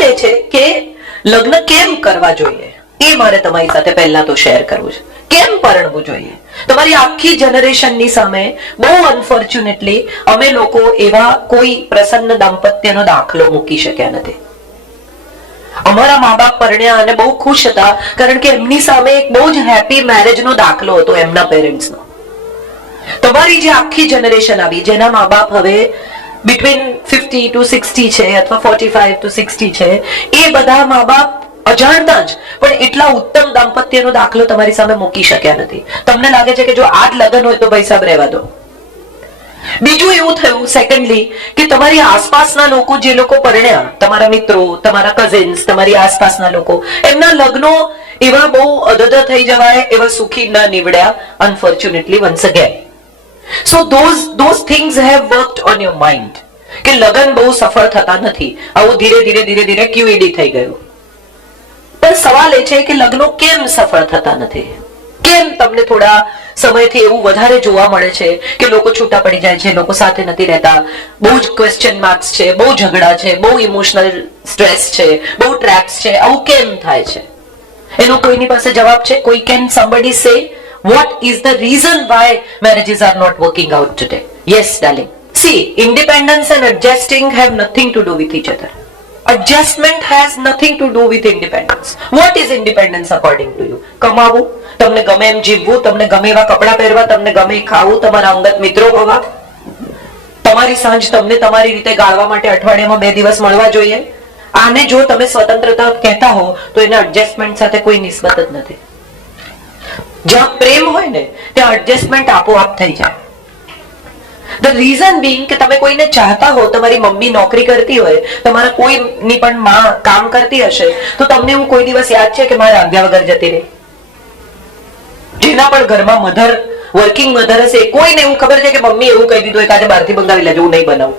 સવાલ એ છે કે લગ્ન કેમ કરવા જોઈએ એ મારે તમારી સાથે પહેલા તો શેર કરવું છે. કેમ પરણવું જોઈએ? તમારી આખી જનરેશનની સામે બહુ અનફોર્ચ્યુનેટલી અમે લોકો એવા કોઈ પ્રસન્ન દાંપત્યનો દાખલો મૂકી શક્યા નથી. અમારા મા બાપ પરણ્યા અને બહુ ખુશ હતા કારણ કે એમની સામે એક બહુ જ હેપી મેરેજનો દાખલો હતો એમના પેરેન્ટ્સનો. તમારી જે આખી જનરેશન આવી જેના મા બાપ હવે બિટવીન 50 to 60 છે અથવા 45 to 60 છે, એ બધા મા બાપ અજાણતા જ પણ એટલા ઉત્તમ દાંપત્યનો દાખલો તમારી સામે મૂકી શક્યા નથી. તમને લાગે છે કે જો આ જ લગ્ન હોય તો ભાઈ સાહેબ રહેવા દો. બીજું એવું થયું સેકન્ડલી કે તમારી આસપાસના લોકો જે લોકો પરણ્યા, તમારા મિત્રો, તમારા કઝિન્સ, તમારી આસપાસના લોકો, એમના લગ્નો એવા બહુ અદદ થઈ જવાય એવા સુખી ન નીવડ્યા unfortunately once again. So those things have worked on your mind કે લગ્ન બહુ સફળ થતા નથી. આવું ધીરે ધીરે ધીરે ધીરે QED થઈ ગયું. પણ સવાલ એ છે કે લગ્નો કેમ સફળ થતા નથી? કેમ તમને થોડા સમયથી એવું વધારે જોવા મળે છે કે લોકો છૂટા પડી જાય છે, લોકો સાથે નથી રહેતા, બહુ જ ક્વેશ્ચન માર્ક્સ છે, બહુ ઝઘડા છે, બહુ ઇમોશનલ સ્ટ્રેસ છે, બહુ ટ્રેપ્સ છે? આવું કેમ થાય છે? એનો કોઈની પાસે જવાબ છે? કોઈ can somebody say what is the reason why marriages are not working out today? Yes darling, see, independence and adjusting have nothing to do with each other. Adjustment has nothing to do with independence. What is independence according to you? કમાવું, તમને ગમે એમ જીવવું, તમને ગમે એવા કપડા પહેરવા, તમને ગમે ખાવું, તમારા અંગત મિત્રો હોવા, તમારી સાંજ તમને તમારી રીતે ગાળવા માટે અઠવાડિયામાં 2 દિવસ મળવા જોઈએ. આને જો તમે સ્વતંત્રતા કહેતા હો તો એને એડજસ્ટમેન્ટ સાથે કોઈ નિસ્બત જ નથી. જ્યાં પ્રેમ હોય ને ત્યાં એડજસ્ટમેન્ટ આપોઆપ થઈ જાય. The reason being કે તમે કોઈને ચાહતા હો, તમારી મમ્મી નોકરી કરતી હોય, તમારા કોઈની પણ માં કામ કરતી હશે તો તમને એવું કોઈ દિવસ યાદ છે કે મારે રાંધ્યા વગર જતી રહી? જેના પણ ઘરમાં મધર, વર્કિંગ મધર હશે, કોઈને એવું ખબર છે કે મમ્મી એવું કહી દીધું કે આજે બહારથી મંગાવી લેજો, હું નહીં બનાવું?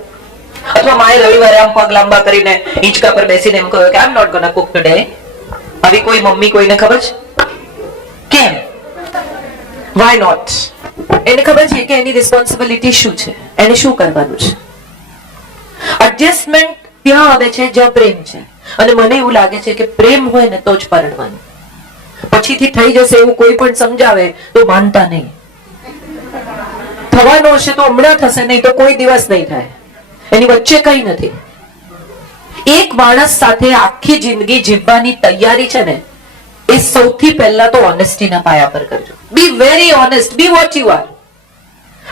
અથવા માએ રવિવારે આમ પગ લાંબા કરીને હિંચકા પર બેસીને એમ કહ્યું કે I am not gonna cook today? આવી કોઈ મમ્મી કોઈને ખબર છે? કેમ? Why not? એને ખબર છે કે એની રિસ્પોન્સિબિલિટી શું છે, એને શું કરવાનું છે. એડજસ્ટમેન્ટ ત્યાં આવે છે જ્યાં પ્રેમ છે. અને મને એવું લાગે છે કે પ્રેમ હોય ને તો જ પરણવાનું. પછીથી થઈ જશે એવું કોઈ પણ સમજાવે તો માનતા નહીં. થવાનું હશે તો હમણાં થશે, નહીં તો કોઈ દિવસ નહીં થાય. એની વચ્ચે કઈ નથી. એક માણસ સાથે આખી જિંદગી જીવવાની તૈયારી છે ને, એ સૌથી પહેલા તો ઓનેસ્ટીના પાયા પર કરજો. Be very honest, be what you are.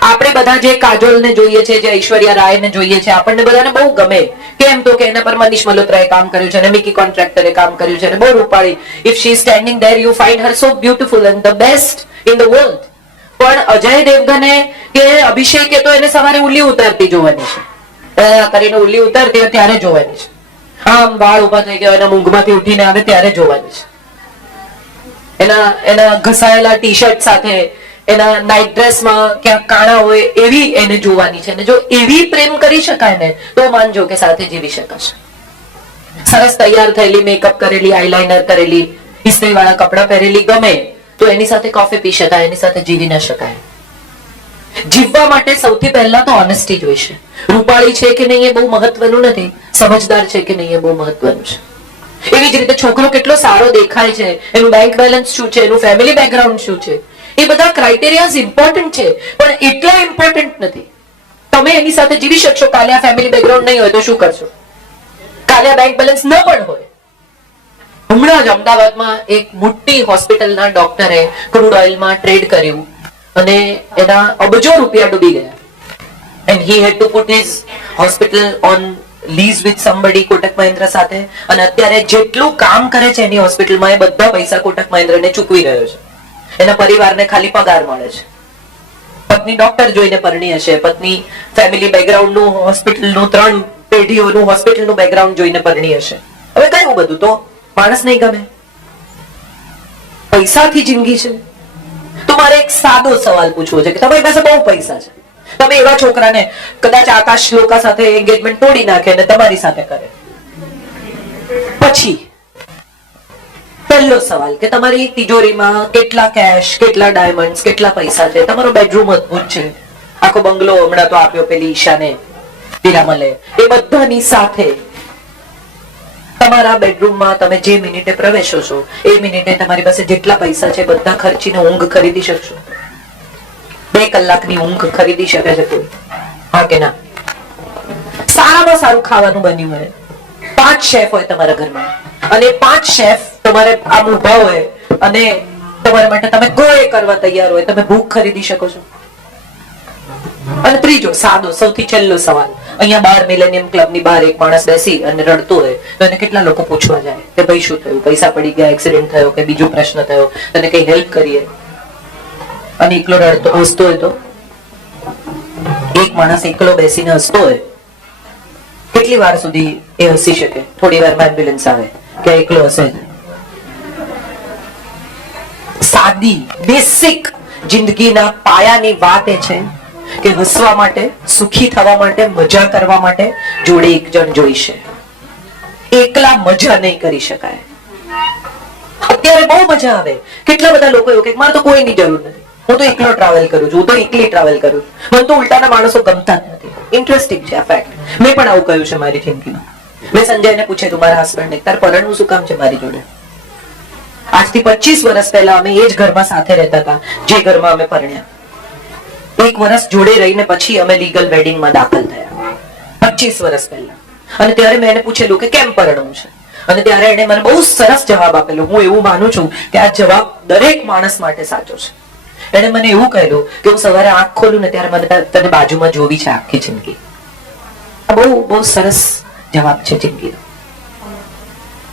આપણે બધા જે કાજોલને જોઈએ છે, જે ઐશ્વર્યા રાયને જોઈએ છે, આપણને બધાને બહુ ગમે. કેમ તો કે એના પર મનીષ મલ્હોત્રાએ કામ કર્યું છે અને મિકી કોન્ટ્રાક્ટરે કામ કર્યું છે અને બહુ રૂપાળી. If she is standing there you find her so beautiful and the best in the world. પણ અજય દેવગને કે અભિષેકે તો એને સવારે ઉલ્લી ઉતારતી જોવાની છે. કરીને ઉલ્લી ઉતારતી હોય ત્યારે જોવાની છે. આમ વાળ ઉભા થઈ ગયા એના મૂંગમાંથી ઉઠીને આવે ત્યારે જોવાની છે. એના ઘસાયેલા ટી શર્ટ સાથે, એના નાઇટ ડ્રેસમાં ક્યાંક કાણા હોય એવી એને જોવાની છે. અને જો એવી પ્રેમ કરી શકાય ને તો માનજો કે સાથે જીવી શકાશે. સરસ તૈયાર થયેલી, મેકઅપ કરેલી, આઈલાઇનર કરેલી, ઇસ્ત્રી વાળા કપડા પહેરેલી ગમે તો એની સાથે કોફી પી શકાય, એની સાથે જીવી ન શકાય. જીવવા માટે સૌથી પહેલા તો ઓનેસ્ટી જોઈશે. રૂપાળી છે કે નહીં એ બહુ મહત્વનું નથી, સમજદાર છે કે નહીં એ બહુ મહત્વનું છે. એવી જ રીતે છોકરો કેટલો સારો દેખાય છે, એનું બેંક બેલેન્સ શું છે, એનું ફેમિલી બેકગ્રાઉન્ડ શું છે, એ બધા ક્રાઇટેરિયાઝ ઇમ્પોર્ટન્ટ છે પણ એટલા ઇમ્પોર્ટન્ટ નથી. તમે એની સાથે જીવી શકશો, કાલે આ ફેમિલી બેકગ્રાઉન્ડ નહીં હોય તો શું કરશો? કાલે આ બેંક બેલેન્સ ન પણ હોય. હમણાં જ અમદાવાદમાં એક મોટી હોસ્પિટલના ડોક્ટરે ક્રૂડ ઓઇલમાં ટ્રેડ કર્યું અને એના અબજો રૂપિયા ડૂબી ગયા. And he had to put his hospital on lease with somebody, Kotak Mahindra સાથે. અને અત્યારે જેટલું કામ કરે છે એની હોસ્પિટલમાં એ બધા પૈસા કોટક મહિન્દ્રાને ચૂકવી રહ્યો છે. એના પરિવારને ખાલી પગાર મળે છે. પત્ની ડોક્ટર જોઈને પરણી હશે, પત્ની ફેમિલી બેકગ્રાઉન્ડનું, હોસ્પિટલનું, 3 પેઢીઓનું હોસ્પિટલનું બેકગ્રાઉન્ડ જોઈને પરણી હશે. હવે કયું બધું તો માણસ નહીં ગમે? પૈસાથી જિંદગી છે? તો મારે એક સાદો સવાલ પૂછવો છે કે તમારી પાસે બહુ પૈસા છે, તમે એવા છોકરાને કદાચ આકાશ શ્લોકા સાથે એન્ગેજમેન્ટ તોડી નાખે અને તમારી સાથે કરે, પછી પહેલો સવાલ કે તમારી તિજોરીમાં કેટલા કેશ, કેટલા ડાયમંડ્સ, કેટલા પૈસા છે, તમારો બેડરૂમ અદભુત છે, આખો બંગલો હમણાં તો આપ્યો પેલી ઈશાને, તિરામલે, એ બધાની સાથે તમારા બેડરૂમમાં તમે જે મિનિટે પ્રવેશો છો એ મિનિટે તમારી પાસે જેટલા પૈસા છે બધા ખર્ચીને ઊંઘ ખરીદી શકશો? 2 કલાકની ઊંઘ ખરીદી શકે છે કોઈ? હા કે ના? સારામાં સારું ખાવાનું બન્યું હોય, 5 શેફ હોય તમારા ઘરમાં, અને 5 શેફ તમારે આમ ઊભા હોય અને તમારા માટે તમે કોઈ કરવા તૈયાર હોય, તમે ભૂખ ખરીદી શકો છો? અને ત્રીજો સાદો સૌથી છેલ્લો સવાલ, અહીંયા બહાર મિલેનિયમ ક્લબ ની બહાર એક માણસ બેસી અને રડતો હોય તો એને કેટલા લોકો પૂછવા જાય કે ભાઈ શું થયું, પૈસા પડી ગયા, એક્સિડન્ટ થયો કે બીજો પ્રશ્ન થયો, તને કઈ હેલ્પ કરીએ? અને એકલો રડતો હસતો હોય તો એક માણસ એકલો બેસીને હસતો હોય, કેટલી વાર સુધી એ હસી શકે? થોડી વારમાં એમ્બ્યુલન્સ આવે કે એકલો હસે? સાદી બેસિક જિંદગીના પાયાની વાત એ છે કે હસવા માટે, સુખી થવા માટે, મજા કરવા માટે જોડે એક જણ જોઈશે. એકલા મજા નહીં કરી શકાય. અત્યારે બહુ મજા આવે. કેટલા બધા લોકો એવું કે મારે તો કોઈની જરૂર નથી, હું તો એકલો ટ્રાવેલ કરું છું, હું તો એકલી ટ્રાવેલ કરું છું, મને તો ઉલટાના માણસો ગમતા જ નથી. ઇન્ટરેસ્ટિંગ છે આ ફેક્ટ. મેં પણ આવું કહ્યું છે મારી જિંદગીમાં. મેં સંજયને પૂછે તું મારા હસબન્ડને તાર પરણવું શું કામ છે મારી જોડે? આજથી 25 વર્ષ પહેલા અમે એ જ ઘરમાં સાથે રહેતા હતા જે ઘરમાં અમે પરણ્યા. 1 વર્ષ જોડે રહીને પછી અમે લીગલ વેડિંગમાં દાખલ થયા 25 વર્ષ પહેલા. અને ત્યારે મેં એને પૂછેલું કે કેમ પરણવું છે, અને ત્યારે એને મને બહુ સરસ જવાબ આપેલો. હું એવું માનું છું કે આ જવાબ દરેક માણસ માટે સાચો છે. એને મને એવું કહેલું કે હું સવારે આંખ ખોલું ને ત્યારે મને તને બાજુમાં જોવી છે આખી જિંદગી. આ બહુ બહુ સરસ જવાબ છે જિંદગીનો.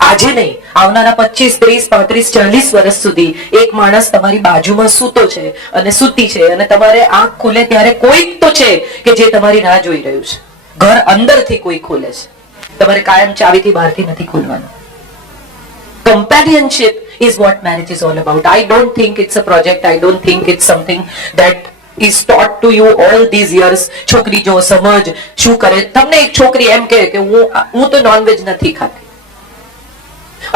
આજે નહીં, આવનારા 25, 30, 35, 40 વર્ષ સુધી એક માણસ તમારી બાજુમાં સૂતો છે અને સૂતી છે, અને તમારે આંખ ખુલે ત્યારે કોઈક તો છે કે જે તમારી રાહ જોઈ રહ્યું છે. ઘર અંદરથી કોઈ ખોલે છે, તમારે કાયમ ચાવીથી બહારથી નથી ખોલવાનું. Companionship is what marriage is all about. I don't think it's a project. I don't think it's something that is taught to you all these years. છોકરી જો સમજ શું કરે. તમને એક છોકરી એમ કહે કે હું તો નોનવેજ નથી ખાતી,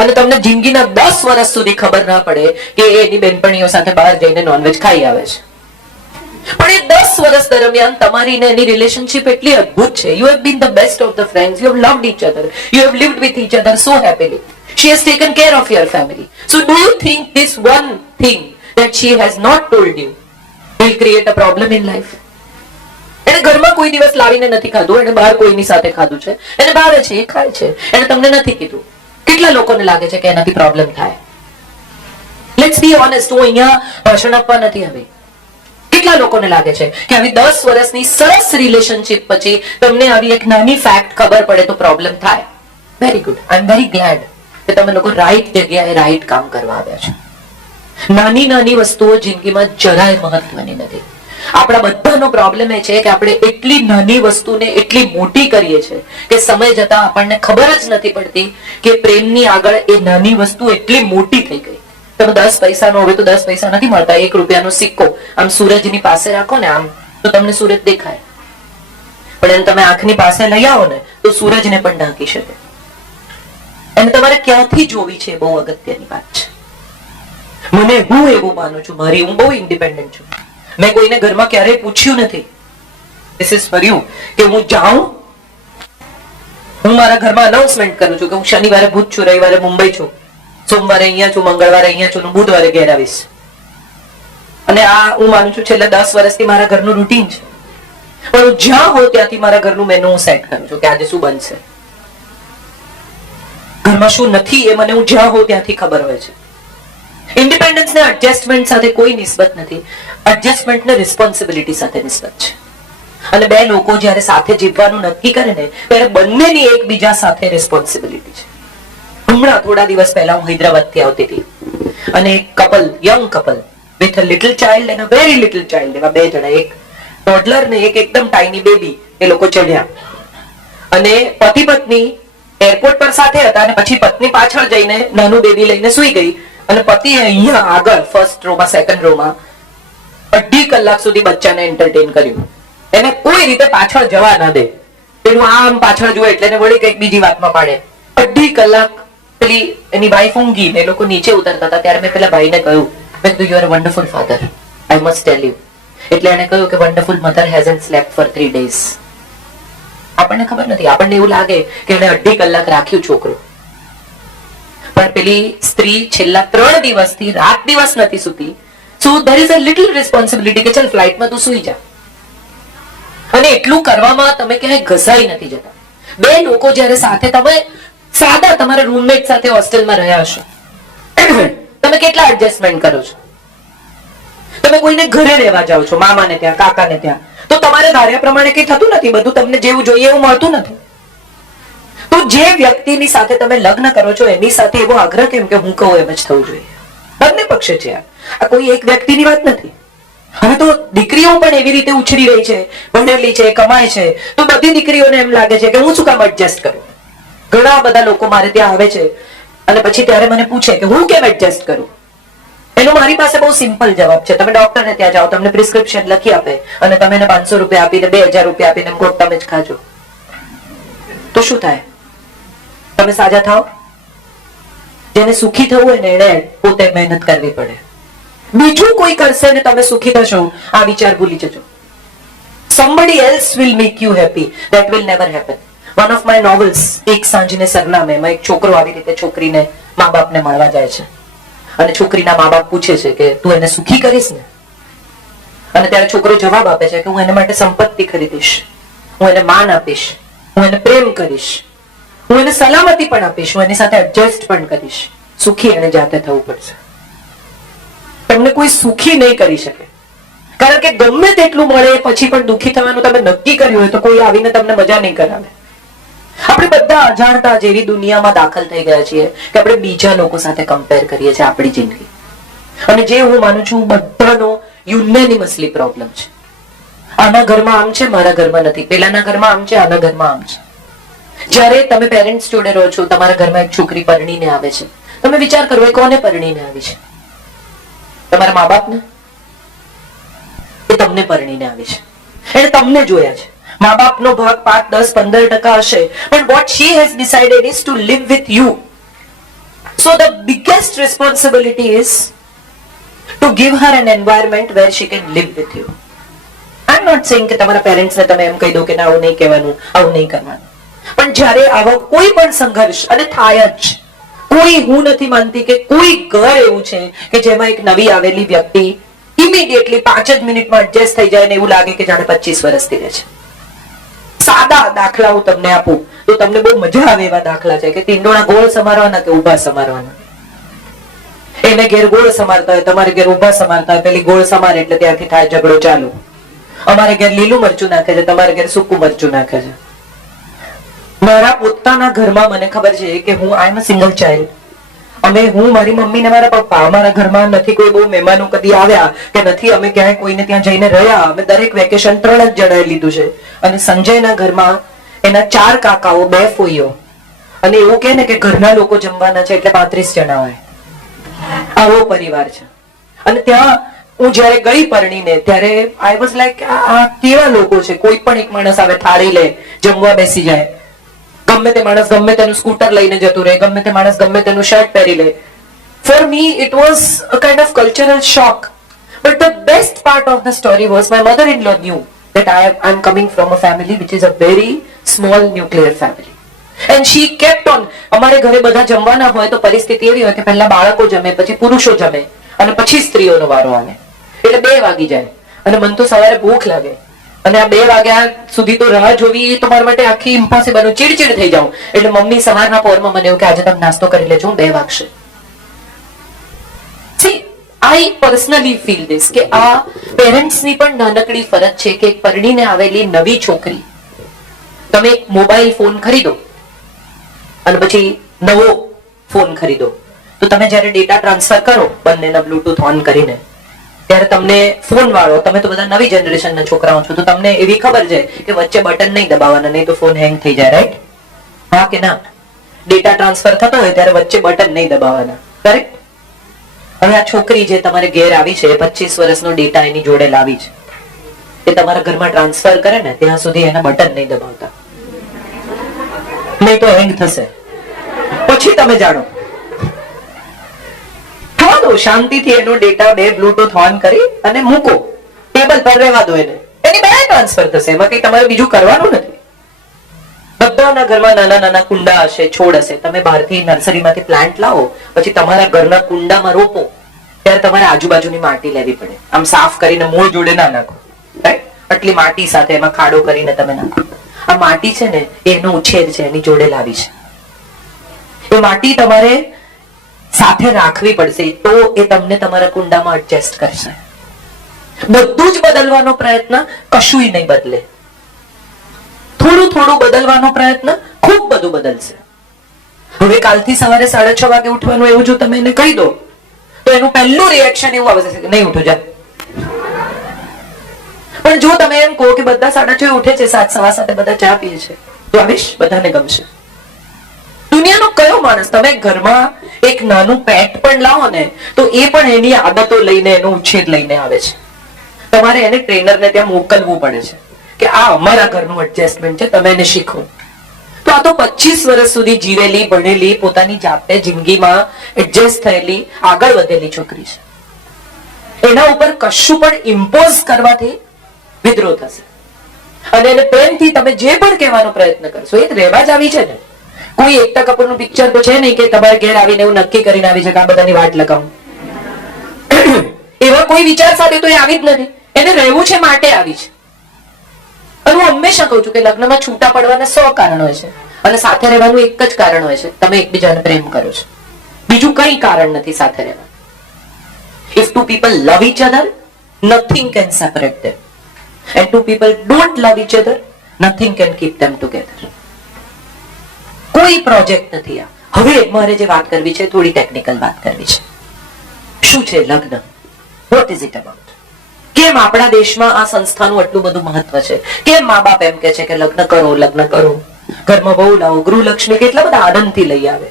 અને તમને જિંદગીના 10 વર્ષ સુધી ખબર ના પડે કે એની બેનપણીઓ સાથે બહાર જઈને નોનવેજ ખાઈ આવે છે. પણ એ 10 વર્ષ દરમિયાન તમારી ને એની રિલેશનશિપ એટલી અદ્ભુત છે. You have been the best of the friends. You have loved each other. You have lived with each other so happily. She has taken care of your family. So do you think this one thing that she has not told you will create a problem in life? એને ઘરમાં કોઈ દિવસ લાવીને નથી ખાધું, એને બહાર કોઈની સાથે ખાધું છે, એને ભાવે છે, એ ખાય છે, એને તમને નથી કીધું. કેટલા લોકોને લાગે છે કે એનાથી પ્રોબ્લેમ થાય? Let's be honest. હું અહીંયા ભાષણ આપવા નથી આવી. કેટલા લોકોને લાગે છે કે આવી 10 વર્ષની સરસ રિલેશનશિપ પછી તમને આવી એક નાની ફેક્ટ ખબર પડે તો પ્રોબ્લેમ થાય? Very good. I am very glad કે તમે લોકો રાઈટ જગ્યાએ રાઈટ કામ કરવા આવ્યા છો. નાની નાની વસ્તુઓ જિંદગીમાં જરાય મહત્વની નથી. આપણા બધાનો પ્રોબ્લેમ એ છે કે આપણે એટલી નાની વસ્તુને એટલી મોટી કરીએ છીએ કે સમય જતા આપણને ખબર જ નથી પડતી કે પ્રેમની આગળ એ નાની વસ્તુ એટલી મોટી થઈ ગઈ. તમે 10 પૈસાનો, હવે તો 10 પૈસા નથી મળતા, 1 રૂપિયાનો સિક્કો આમ સૂરજની પાસે રાખો ને આમ તો તમને સૂરજ દેખાય, પણ એને તમે આંખની પાસે લઈ આવો ને તો સૂરજને પણ ઢાંકી શકે. એને તમારે ક્યાંથી જોવી છે બહુ અગત્યની વાત છે. હું એવું માનું છું, હું બહુ ઇન્ડિપેન્ડન્ટ છું. મેં કોઈને ઘરમાં ક્યારેય પૂછ્યું નથી. ધીસ ઇઝ ફોર યુ કે હું જાઉં, હું મારા ઘરમાં અનાઉન્સમેન્ટ કરું છું કે હું શનિવારે ભુજ છું, રવિવારે મુંબઈ છું, સોમવારે અહીંયા છું, મંગળવારે અહીંયા છું, બુધવારે ઘેર આવીશ. અને આ હું માનું છું છેલ્લા 10 વર્ષથી મારા ઘરનું રૂટીન છે. પણ હું જ્યાં હોઉં ત્યાંથી મારા ઘરનું મેનુ હું સેટ કરું છું કે આજે શું બનશે, ઘરમાં શું નથી, એ મને હું જ્યાં હોઉં ત્યાંથી ખબર હોય છે. ઇન્ડિપેન્ડન્સ ને એડજસ્ટમેન્ટ સાથે કોઈ નિસ્બત નથી. એડજસ્ટમેન્ટ ને રિસ્પોન્સિબિલિટી સાથે નિસ્બત છે. અને બે લોકો જ્યારે સાથે જીવવાનું નક્કી કરે ને ત્યારે બંનેની એકબીજા સાથે રિસ્પોન્સિબિલિટી છે. હમણાં થોડા દિવસ પહેલા હું હૈદરાબાદથી આવતી હતી અને એક couple, young couple with a little child and a very little child, એવા 2 જણા, એક ટોડલર ને એક એકદમ ટાઇની બેબી, એ લોકો ચડ્યા અને પતિ પત્ની એરપોર્ટ પર સાથે હતા. અને પછી પત્ની પાછળ જઈને નાનું બેબી લઈને સુઈ ગઈ અને પતિ અહીંયા આગળ ફર્સ્ટ રોમાં, સેકન્ડ રોમાં 2.5 કલાક સુધી બચ્ચાને એન્ટરટેન કર્યું. એને કોઈ રીતે પાછળ જવા ના દે. એનું આમ પાછળ જુએ એટલે વળી કઈક બીજી વાતમાં પાડે. 2.5 કલાક પેલી એની વાઈફ ઊંઘી ને લોકો નીચે ઉતરતા હતા ત્યારે મેં પેલા ભાઈને કહ્યું, you are a wonderful father, I must tell you. એટલે એને કહ્યું કે wonderful mother hasn't slept for 3 days. આપણને ખબર નથી, આપણને એવું લાગે કે એને 2.5 કલાક રાખ્યું છોકરું, પણ પેલી સ્ત્રી છેલ્લા 3 દિવસથી રાત દિવસ નથી સૂતી. So there is a little responsibility કે ચાલ ફ્લાઇટમાં તું સૂઈ જા. અને એટલું કરવામાં તમે ક્યાંય ઘસાઈ નથી જતા. 2 લોકો જયારે સાથે તમે સાદા તમારા રૂમમેટ સાથે હોસ્ટેલમાં રહ્યા હશો, તમે કેટલા એડજસ્ટમેન્ટ કરો છો? તમે કોઈને ઘરે રહેવા જાઓ છો, મામાને ત્યાં, કાકાને ત્યાં, તો તમારે ધાર્યા પ્રમાણે કઈ થતું નથી. બધું તમને જેવું જોઈએ એવું મળતું નથી. તો જે વ્યક્તિની સાથે તમે લગ્ન કરો છો એની સાથે એવો આગ્રહ કેમ કે હું કહું એમ જ થવું જોઈએ? બંને પક્ષે છે. આ કોઈ એક વ્યક્તિની વાત નથી. હવે તો દીકરીઓ પણ એવી રીતે ઉછરી રહી છે, ભણેલી છે, કમાય છે, તો બધી દીકરીઓને એમ લાગે છે કે હું શું કામ એડજસ્ટ કરું. ઘણા બધા લોકો મારે ત્યાં આવે છે અને પછી ત્યારે મને પૂછે કે હું કેમ એડજસ્ટ કરું. એનો મારી પાસે બહુ સિમ્પલ જવાબ છે. તમે ડોક્ટરને ત્યાં જાઓ, તમને પ્રિસ્ક્રિપ્શન લખી આપે અને તમે એને 500 રૂપિયા આપીને 2000 રૂપિયા આપીને એમ તમે જ ખાજો, તો શું થાય? તમે સાજા થાઓ? જેને સુખી થવું હોય ને એને પોતે મહેનત કરવી પડે. બીજું કોઈ કરશે ને તમે સુખી થશો, આ વિચાર ભૂલી જજો. Somebody else will make you happy. That will never happen. One of my novels, એક સાંજને સરનામે, એમાં એક છોકરો આવી રીતે છોકરીને મા બાપને મળવા જાય છે અને છોકરીના મા બાપ પૂછે છે કે તું એને સુખી કરીશ ને? અને ત્યારે છોકરો જવાબ આપે છે કે હું એને માટે સંપત્તિ ખરીદીશ, હું એને માન આપીશ, હું એને પ્રેમ કરીશ, હું એને સલામતી પણ આપીશ, હું એની સાથે એડજસ્ટ પણ કરીશ. સુખી એને જાતે થવું પડશે. તમને કોઈ સુખી નહીં કરી શકે, કારણ કે ગમે તેટલું મળે પછી પણ દુઃખી થવાનું તમે નક્કી કર્યું હોય તો કોઈ આવીને તમને મજા નહીં કરાવે. આપણે બધા અજાણતા જેવી દુનિયામાં દાખલ થઈ ગયા છીએ કે આપણે બીજા લોકો સાથે કમ્પેર કરીએ છીએ આપણી જિંદગી. અને જે હું માનું છું બધાનો યુનેનિમસલી પ્રોબ્લેમ છે. આના ઘરમાં આમ છે, મારા ઘરમાં નથી. પેલાના ઘરમાં આમ છે, આના ઘરમાં આમ છે. જ્યારે તમે પેરેન્ટ્સ જોડે રહો છો, તમારા ઘરમાં એક છોકરી પરણીને આવે છે, તમે વિચાર કરો એ કોને પરણીને આવી છે? તમારા મા બાપને? એ તમને પરણીને આવી છે, એને તમને જોયા છે. મા બાપનો ભાગ 5, 10, 15% હશે, પણ what she has decided is to live with you. So the biggest responsibility is to give her an environment where she can live with you. I'm not saying કે તમારા પેરેન્ટ્સને તમે એમ કહી દો કે ના આવું નહીં કહેવાનું, આવું નહીં કરવાનું. પણ જ્યારે આવો કોઈ પણ સંઘર્ષ, અને થાય જ, કોઈ, હું નથી માનતી કે કોઈ ઘર એવું છે કે જેમાં એક નવી આવેલી વ્યક્તિ ઇમિડિયેટલી 5 જ મિનિટમાં એડજસ્ટ થઈ જાય ને એવું લાગે કે જાણે 25 વર્ષથી રહે છે. સાદા દાખલા હું તમને આપું તો તમને બહુ મજા આવે એવા દાખલા છે કે તીંડોળા ગોળ સમારવાના કે ઉભા સમારવાના. એને ઘેર ગોળ સમારતા હોય, તમારે ઘેર ઉભા સમારતા હોય. પેલી ગોળ સમારે એટલે ત્યાંથી થાય ઝઘડો ચાલુ. અમારે ઘેર લીલું મરચું નાખે છે, તમારે ઘેર સૂકું મરચું નાખે છે. મારા પોતાના ઘરમાં મને ખબર છે કે હું આઈ એમ અ સિંગલ ચાઇલ્ડ. હું, મારી મમ્મી ને મારા પપ્પા, અમારા ઘરમાં નથી કોઈ બહુ મહેમાનો કદી આવ્યા કે નથી અમે ક્યાંય કોઈને ત્યાં જઈને રહ્યા. અમે દરેક વેકેશન 3 જ જણાએ લીધું છે. અને સંજયના ઘરમાં એના 4 કાકાઓ, 2 ફોઈઓ, અને એવું કે ને કે ઘરના લોકો જમવાના છે એટલે 35 જણા હોય. આવો પરિવાર છે. અને ત્યાં હું જયારે ગઈ પરણીને ત્યારે આઈ વોઝ લાઈક આ કેવા લોકો છે? કોઈ પણ એક માણસ આવે, થાળી લે, જમવા બેસી જાય. ગમે તે માણસ ગમે તેનું સ્કૂટર લઈને જતું રહે, ગમે તે માણસ ગમે તેનું શર્ટ પહેરી લે. For me it was a kind of cultural shock. But the best part of the story was my mother in law knew that I am coming from a family which is a very small nuclear family. And she kept on. અમારે ઘરે બધા જમવાના હોય તો પરિસ્થિતિ એવી હોય કે પહેલા બાળકો જમે, પછી પુરુષો જમે અને પછી સ્ત્રીઓનો વારો આવે. એટલે 2 વાગી જાય અને મને તો સવારે ભૂખ લાગે અને આ 2 વાગ્યા સુધી તો રાહ જોવી એ તો મારા માટે આખી ઇમ્પોસિબલ. હું ચીડચીડ થઈ જાઉં. એટલે મમ્મી સવારના પોરમાં મને એવું કે આજે તમે નાસ્તો કરી લેજો, 2 વાગશે. I personally feel this કે આ પેરેન્ટ્સની પણ નાનકડી ફરજ છે કે એક પરણીને આવેલી નવી છોકરી, તમે એક મોબાઈલ ફોન ખરીદો અને પછી નવો ફોન ખરીદો તો તમે જ્યારે ડેટા ટ્રાન્સફર કરો બંનેના બ્લુટૂથ ઓન કરીને, ત્યારે તમને ફોન વાળો, તમે તો બધા નવી જનરેશનના છોકરાઓ છો તો તમને એવી ખબર છે કે વચ્ચે બટન નહીં દબાવવાના, નહીં તો ફોન હેંગ થઈ જાય. રાઈટ? હા કે ના? ડેટા ટ્રાન્સફર થતો હોય ત્યારે વચ્ચે બટન નહીં દબાવવાના. કરેક્ટ? હવે આ છોકરી જે તમારે ઘેર આવી છે, 25 વર્ષનો ડેટા એની જોડે લાવી છે, એ તમારા ઘરમાં ટ્રાન્સફર કરે ને ત્યાં સુધી એના બટન નહીં દબાવતા, નહીં તો હેંગ થશે. પછી તમે જાણો. થવા દો શાંતિથી એનો ડેટા 2 બ્લુટૂથ ઓન કરી અને મૂકો, ટેબલ પર રહેવા દો એને, એની બે ટ્રાન્સફર થશે. એમાં કઈ તમારે બીજું કરવાનું નથી. ધ બધાના ઘરમાં નાના નાના કુંડા હશે, છોડ હશે. તમે બહારથી નર્સરીમાંથી પ્લાન્ટ લાવો, પછી તમારા ઘરના કુંડામાં રોપો, ત્યારે તમારે આજુબાજુની માટી લેવી પડે. આમ સાફ કરીને મૂળ જોડે ના નાખો, રાઈટ? આટલી માટી સાથે એમાં ખાડો કરીને તમે નાખો. આ માટી છે ને, એનો ઉછેર છે, એની જોડે લાવી છે. એ માટી તમારે સાથે રાખવી પડશે, તો એ તમને તમારા કુંડામાં એડજસ્ટ કરશે. બધું જ બદલવાનો પ્રયત્ન કશું નહીં બદલે. થોડું થોડું બદલવાનો પ્રયત્ન ખૂબ બધું બદલશે. હવે કાલથી સવારે 6:30 વાગે ઉઠવાનું એવું જો તમે એને કહી દો, તો એનું પહેલું રિએક્શન એવું આવશે કે નહીં ઉઠો જા. પણ જો તમે એમ કહો કે બધા 6:30 ઉઠે છે, 7 સવા 7 બધા ચા પીએ છે, તો આવીશ, બધાને ગમશે. દુનિયાનો કયો માણસ, તમે ઘરમાં એક નાનું પેટ પણ લાવો ને, તો એ પણ એની આદતો લઈને, એનો ઉછેર લઈને આવે છે. તમારે એને ટ્રેનરને ત્યાં મોકલવું પડે છે કે આ અમારા ઘરનું એડજસ્ટમેન્ટ છે, તમે એને શીખો. તો આ તો 25 વર્ષ સુધી જીવેલી, ભણેલી, પોતાની જાતે જિંદગીમાં એડજસ્ટ થયેલી, આગળ વધેલી છોકરી છે. એના ઉપર કશું પણ ઇમ્પોઝ કરવાથી વિદ્રોહ થશે. અને એને પ્રેમથી તમે જે પણ કહેવાનો પ્રયત્ન કરશો, એ રહેવા જ આવી છે ને. કોઈ એકતા કપૂરનું પિક્ચર તો છે નહીં કે તમારે ઘેર આવીને એવું નક્કી કરીને આવી છે કે આ બધાની વાટ લગાવું. એવા કોઈ વિચાર સાથે તો એ આવી જ નથી. એને રહેવું છે માટે આવી છે. અને હું હંમેશા કહું છું કે લગ્નમાં છૂટા પડવાના 100 કારણ હોય છે, અને સાથે રહેવાનું એક જ કારણ હોય છે, તમે એકબીજાને પ્રેમ કરો છો. બીજું કઈ કારણ નથી સાથે રહેવાનું. If two people love each other, nothing can separate them. And two people don't love each other, nothing can keep them together. કોઈ પ્રોજેક્ટ નથી આ. હવે મારે જે વાત કરવી છે, થોડી ટેકનિકલ વાત કરવી છે. શું છે લગ્ન? What is it about? કેમ આપણા દેશમાં આ સંસ્થાનું આટલું બધું મહત્વ છે? કેમ મા બાપ એમ કે છે કે લગ્ન કરો, લગ્ન કરો, ઘરમાં બહુ લાવો, ગૃહલક્ષ્મી કેટલા બધા આનંદથી લઈ આવે.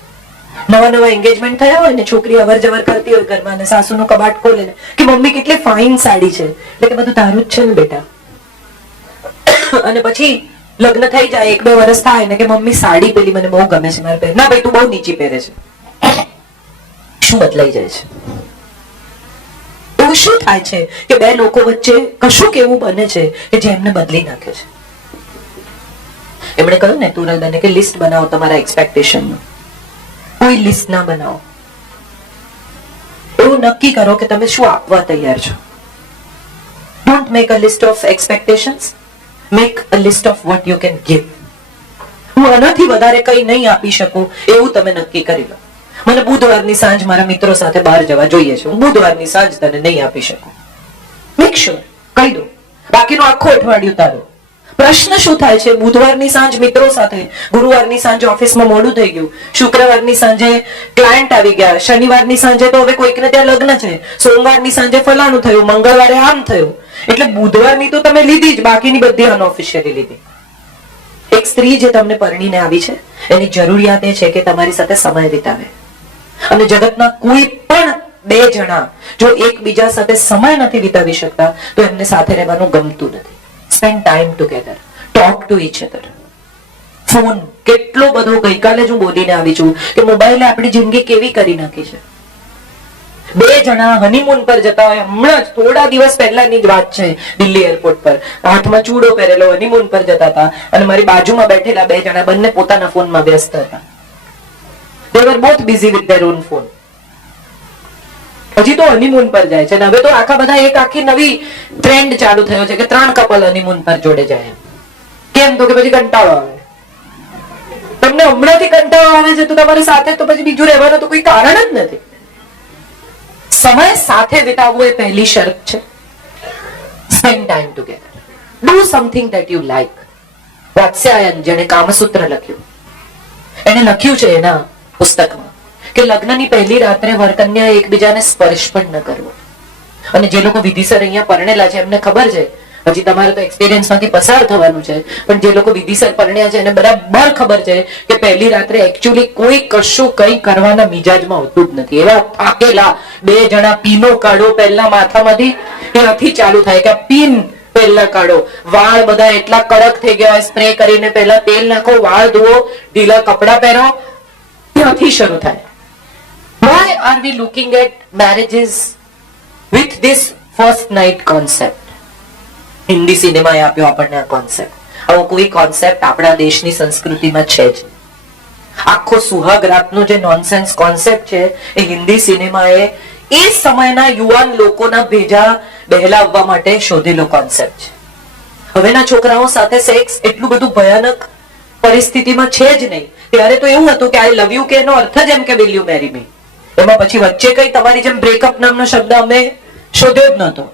નવા નવા એન્ગેજમેન્ટ થયા હોય ને, છોકરી અવર જવર કરતી હોય ઘરમાં, અને સાસુનું કબાટ ખોલે ને કે મમ્મી કેટલી ફાઇન સાડી છે, એટલે કે બધું તારું જ છે ને બેટા. અને પછી લગ્ન થઈ જાય, 1-2 વર્ષ થાય ને કે મમ્મી સાડી પેલી મને બહુ ગમે છે, મારે પહેરે. ના ભાઈ, તું બહુ નીચી પહેરે છે. શું બદલાઈ જાય છે? એવું શું થાય છે કે બે લોકો વચ્ચે કશું કેવું બને છે કે જે એમને બદલી નાખે છે? એમણે કહ્યું ને તુરલબેને કે લિસ્ટ બનાવો તમારા એક્સપેક્ટેશનનું. કોઈ લિસ્ટ ના બનાવો. એવું નક્કી કરો કે તમે શું આપવા તૈયાર છો. Don't make a list of expectations, make a list of what you can give. હું આનાથી વધારે કંઈ નહીં આપી શકું એવું તમે નક્કી કરી લો. મને બુધવારની સાંજ મારા મિત્રો સાથે બહાર જવા જોઈએ છે, હું બુધવારની સાંજ તને નહીં આપી શકું. મેક શ્યોર, કહી દો. બાકીનું આખું અઠવાડિયું તારું. પ્રશ્ન શું થાય છે? બુધવારની સાંજ મિત્રો સાથે, ગુરુવારની સાંજે ઓફિસમાં મોડું થઈ ગયું, શુક્રવારની સાંજે ક્લાયન્ટ આવી ગયા, શનિવારની સાંજે તો હવે કોઈકને ત્યાં લગ્ન છે, સોમવારની સાંજે ફલાણું થયું, મંગળવારે આમ થયું. એટલે બુધવારની તો તમે લીધી જ, બાકીની બધી અનઓફિશિયલી લીધી. એક સ્ત્રી જે તમને પરણીને આવી છે, એની જરૂરિયાત એ છે કે તમારી સાથે સમય વિતાવે. અને જગતના કોઈ પણ 2 જણા જો એકબીજા સાથે સમય નથી વિતાવી શકતા, તો એમને સાથે રહેવાનું ગમતું નથી. Spend time together, talk to each other. Phone કેટલો બધો, ગઈકાલે જ હું બોલીને આવી છું કે મોબાઈલે આપણી જિંદગી કેવી કરી નાખી છે. 2 જણા હનીમૂન પર જતા હોય, હમણાં જ થોડા દિવસ પહેલાની જ વાત છે, દિલ્હી એરપોર્ટ પર હાથમાં ચૂડો પહેરેલો હનીમૂન પર જતા હતા, અને મારી બાજુમાં બેઠેલા 2 જણા બંને પોતાના ફોનમાં વ્યસ્ત હતા. They were both busy with their own phone. હજી તો હનીમૂન પર જાય છે, અને હવે તો આખા બધા એક આખી નવી ટ્રેન્ડ ચાલુ થયો છે કે 3 કપલ હનીમૂન પર જોડે જાય. કેમ? તો કે પછી કંટાળો આવે. તમને હમણાંથી કંટાળો આવે છે તો તમારી સાથે તો પછી બીજું રહેવાનું તો કોઈ કારણ જ નથી. સમય સાથે વિતાવવો એ પહેલી શરત છે. Spend time together. Do something that you like. Vatsyayana, જેણે કામસૂત્ર લખ્યું, એને લખ્યું છે એના પુસ્તકમાં કે લગ્નની પહેલી રાત્રે વરકન્યાએ એકબીજાને સ્પર્શ પણ ન કરવો. અને જે લોકો વિધિસર અહીંયા પરણેલા છે એમને ખબર છે, હજી તમારે તો એક્સપિરિયન્સમાંથી પસાર થવાનું છે, પણ જે લોકો વિધિસર પરણ્યા છે એને બરાબર ખબર છે કે પહેલી રાત્રે એકચ્યુઅલી કોઈ કશું કંઈ કરવાના મિજાજમાં હોતું જ નથી. એવા થાકેલા 2 જણા પીનો કાઢો પહેલા માથામાંથી, ત્યાંથી ચાલુ થાય કે પીન પહેલા કાઢો. વાળ બધા એટલા કડક થઈ ગયા હોય, સ્પ્રે કરીને પહેલા તેલ નાખો, વાળ ધુઓ, ઢીલા કપડા પહેરો, ત્યાંથી શરૂ થાય. Why are we looking at marriages with this first night concept? Hindi સિનેમાએ આપ્યો આપણને આ કોન્સેપ્ટ. આવો કોઈ કોન્સેપ્ટ આપણા દેશની સંસ્કૃતિમાં છે જ. આખો સુહાગ રાતનો જે નોનસેન્સ કોન્સેપ્ટ છે એ હિન્દી સિનેમાએ એ સમયના યુવાન લોકોના ભેજા બહેલાવવા માટે શોધેલો કોન્સેપ્ટ છે. હવેના છોકરાઓ સાથે સેક્સ એટલું બધું ભયાનક પરિસ્થિતિમાં છે જ નહીં. ત્યારે તો એવું હતું કે આઈ લવ યુ કે એનો અર્થ જ એમ કે વિલ યુ મેરી મી. એમાં પછી વચ્ચે કઈ તમારી જેમ બ્રેકઅપ નામનો શબ્દ અમે શોધ્યો જ નહોતો.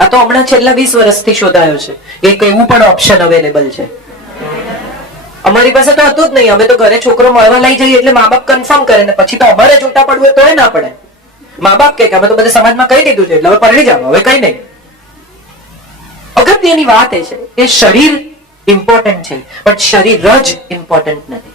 આ તો હમણાં છેલ્લા 20 વર્ષથી શોધાયો છે. એક એવું પણ ઓપ્શન અવેલેબલ છે. અમારી પાસે તો હતું જ નહીં. અમે તો ઘરે છોકરો મળવા લઈ જઈએ એટલે મા બાપ કન્ફર્મ કરે ને પછી તો અમારે છૂટા પડવું હોય તોય ના પડે. મા બાપ કે અમે તો બધા સમાજમાં કહી દીધું છે એટલે હવે પરણી જાવ, હવે કઈ નહીં. અગત્યની વાત એ છે કે શરીર ઇમ્પોર્ટન્ટ છે પણ શરીર જ ઇમ્પોર્ટન્ટ નથી.